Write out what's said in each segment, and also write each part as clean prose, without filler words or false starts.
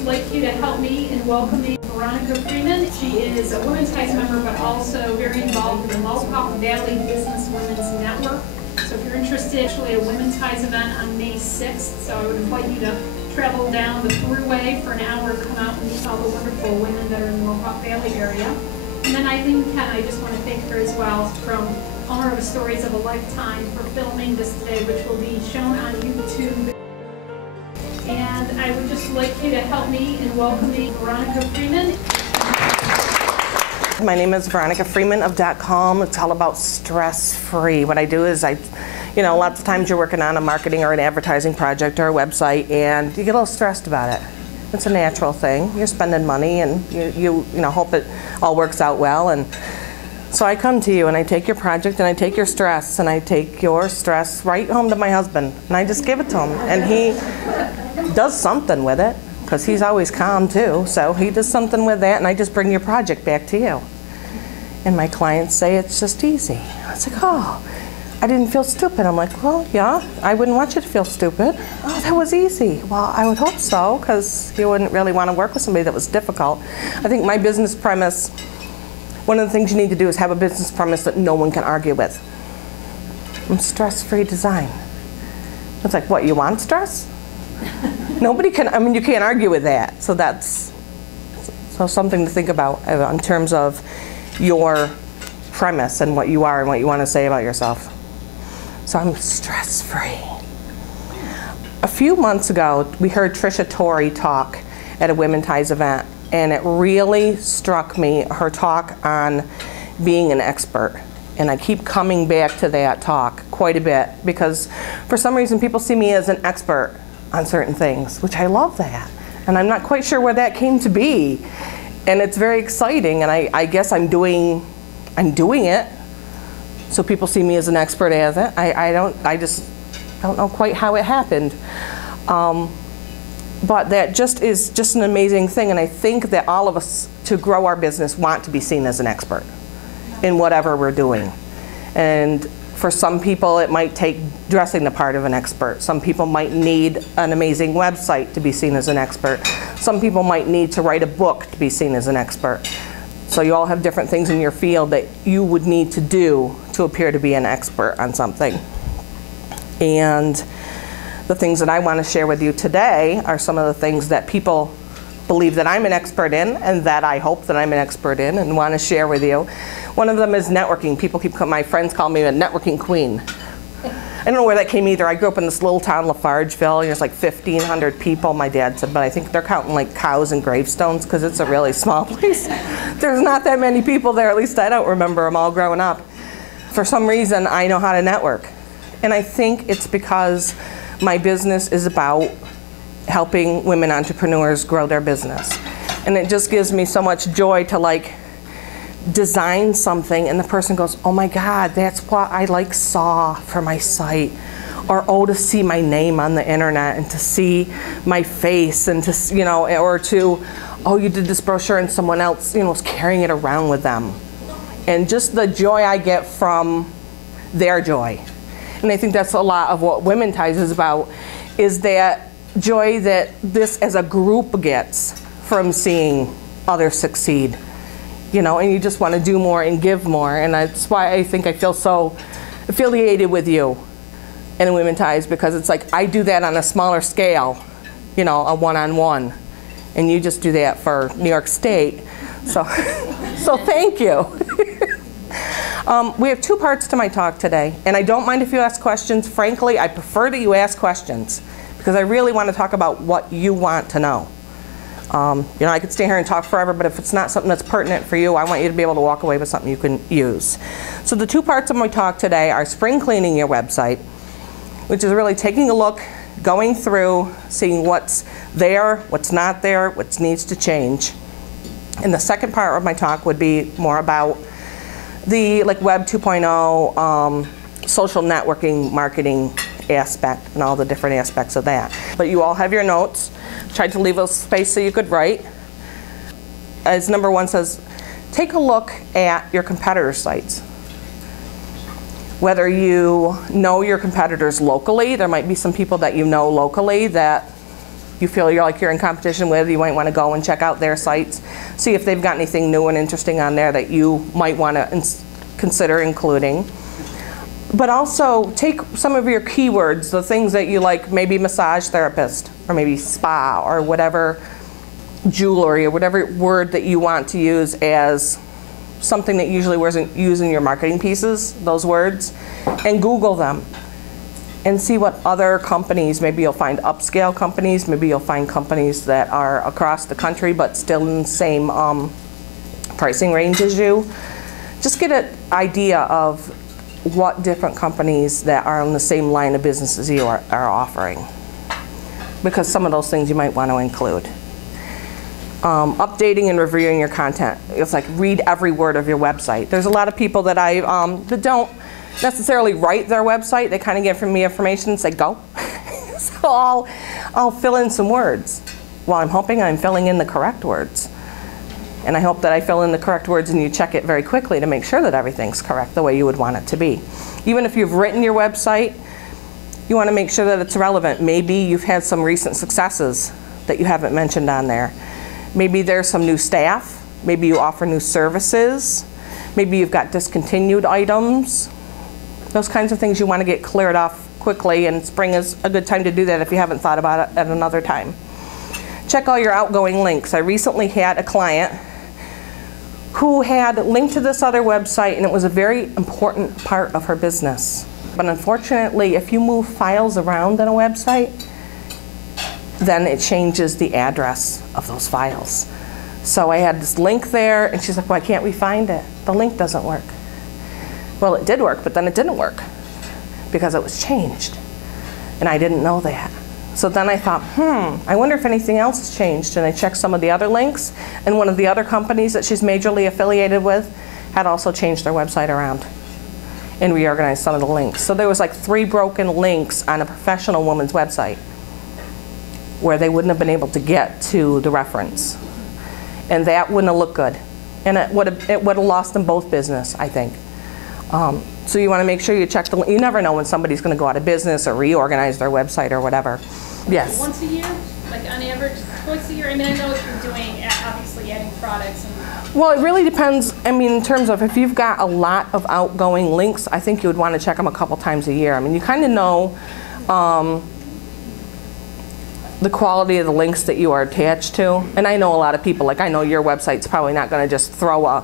just like you to help me in welcoming Veronica Freeman. She is a WomenTIES member, but also very involved in the Mohawk Valley Business Women's Network. So if you're interested, actually a WomenTIES event on May 6th, so I would invite you to travel down the thruway for an hour, come out and meet all the wonderful women that are in the Mohawk Valley area. And then Eileen Ken, I just want to thank her as well, from owner of Stories of a Lifetime, for filming this today, which will be shown on YouTube. And I would just like you to help me in welcoming Veronica Freeman. My name is Veronica Freeman of .com. It's all about stress-free. What I do is lots of times you're working on a marketing or an advertising project or a website and you get a little stressed about it. It's a natural thing. You're spending money and you hope it all works out well. And so I come to you and I take your project and I take your stress and I take your stress right home to my husband and I just give it to him. And he does something with it, because he's always calm too. So he does something with that and I just bring your project back to you. And my clients say it's just easy. It's like, oh, I didn't feel stupid. I'm like, well, yeah, I wouldn't want you to feel stupid. Oh, that was easy. Well, I would hope so, because you wouldn't really want to work with somebody that was difficult. I think my business premise, one of the things you need to do is have a business premise that no one can argue with. I'm stress-free design. It's like, what, you want stress? Nobody can, you can't argue with that. So that's something to think about in terms of your premise and what you are and what you want to say about yourself. So I'm stress-free. A few months ago, we heard Trisha Torrey talk at a WomenTIES event, and it really struck me, her talk on being an expert. And I keep coming back to that talk quite a bit, because for some reason people see me as an expert on certain things, which I love that. And I'm not quite sure where that came to be. And it's very exciting, and I guess I'm doing it, so people see me as an expert at it. I just don't know quite how it happened. But that is just an amazing thing, and I think that all of us, to grow our business, want to be seen as an expert in whatever we're doing. And for some people, it might take dressing the part of an expert. Some people might need an amazing website to be seen as an expert. Some people might need to write a book to be seen as an expert. So you all have different things in your field that you would need to do to appear to be an expert on something. And the things that I want to share with you today are some of the things that people believe that I'm an expert in, and that I hope that I'm an expert in and want to share with you. One of them is networking. My friends call me a networking queen. I don't know where that came either. I grew up in this little town, Lafargeville. There's like 1,500 people, my dad said, but I think they're counting like cows and gravestones, because it's a really small place. There's not that many people there, at least I don't remember them all growing up. For some reason, I know how to network. And I think it's because my business is about helping women entrepreneurs grow their business. And it just gives me so much joy to design something and the person goes, oh my God, that's what I saw for my site. Or, oh, to see my name on the internet and to see my face and to, or to, oh, you did this brochure and someone else, was carrying it around with them. And just the joy I get from their joy. And I think that's a lot of what WomenTIES is about, is that joy that this as a group gets from seeing others succeed. And you just want to do more and give more. And that's why I think I feel so affiliated with you and WomenTIES, because it's like I do that on a smaller scale, a one-on-one. And you just do that for New York State. So, so thank you. We have two parts to my talk today. And I don't mind if you ask questions. Frankly, I prefer that you ask questions, because I really want to talk about what you want to know. I could stay here and talk forever, but if it's not something that's pertinent for you, I want you to be able to walk away with something you can use. So the two parts of my talk today are spring cleaning your website, which is really taking a look, going through, seeing what's there, what's not there, what needs to change. And the second part of my talk would be more about the Web 2.0, social networking, marketing aspect, and all the different aspects of that. But you all have your notes. Tried to leave a space so you could write. As number one says, take a look at your competitors' sites. Whether you know your competitors locally, there might be some people that you know locally that you feel you're in competition with, you might want to go and check out their sites, see if they've got anything new and interesting on there that you might want to consider including. But also take some of your keywords, the things that you like, maybe massage therapist, or maybe spa, or whatever, jewelry, or whatever word that you want to use as something that usually wasn't used in your marketing pieces, those words, and Google them and see what other companies, maybe you'll find upscale companies, maybe you'll find companies that are across the country but still in the same pricing range as you. Just get an idea of what different companies that are in the same line of business as you are offering, because some of those things you might want to include. Updating and reviewing your content. It's like read every word of your website. There's a lot of people that that don't necessarily write their website. They kind of give me information and say, go. So I'll fill in some words. Well, I'm hoping I'm filling in the correct words. And I hope that I fill in the correct words and you check it very quickly to make sure that everything's correct the way you would want it to be. Even if you've written your website, you want to make sure that it's relevant. Maybe you've had some recent successes that you haven't mentioned on there. Maybe there's some new staff. Maybe you offer new services. Maybe you've got discontinued items. Those kinds of things you want to get cleared off quickly, and spring is a good time to do that if you haven't thought about it at another time. Check all your outgoing links. I recently had a client who had linked to this other website, and it was a very important part of her business. But unfortunately, if you move files around on a website, then it changes the address of those files. So I had this link there, and she's like, why can't we find it? The link doesn't work. Well, it did work, but then it didn't work because it was changed. And I didn't know that. So then I thought, I wonder if anything else has changed. And I checked some of the other links, and one of the other companies that she's majorly affiliated with had also changed their website around and reorganized some of the links. So there was like 3 broken links on a professional woman's website where they wouldn't have been able to get to the reference. And that wouldn't have looked good. And it would have lost them both business, I think. So you want to make sure you check you never know when somebody's going to go out of business or reorganize their website or whatever. Yes? Once a year? Like on average, twice a year? I mean, I know if you're doing, obviously adding products. Well, it really depends. I mean, in terms of if you've got a lot of outgoing links, I think you would want to check them a couple times a year. I mean, you kind of know the quality of the links that you are attached to. And I know a lot of people, like I know your website's probably not going to just throw a,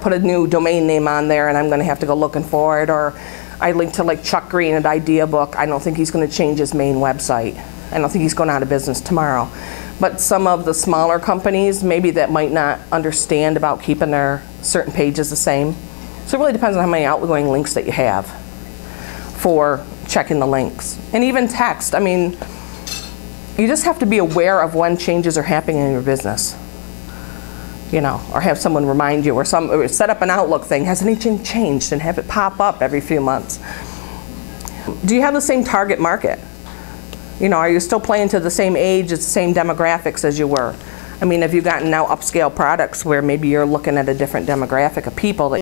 put a new domain name on there and I'm going to have to go looking for it. Or I linked to like Chuck Green at Idea Book. I don't think he's going to change his main website. I don't think he's going out of business tomorrow. But some of the smaller companies, maybe that might not understand about keeping their certain pages the same. So it really depends on how many outgoing links that you have for checking the links. And even text, I mean, you just have to be aware of when changes are happening in your business. Or have someone remind you, or set up an Outlook thing, has anything changed, and have it pop up every few months. Do you have the same target market? Are you still playing to the same age, the same demographics as you were? I mean, have you gotten now upscale products where maybe you're looking at a different demographic of people that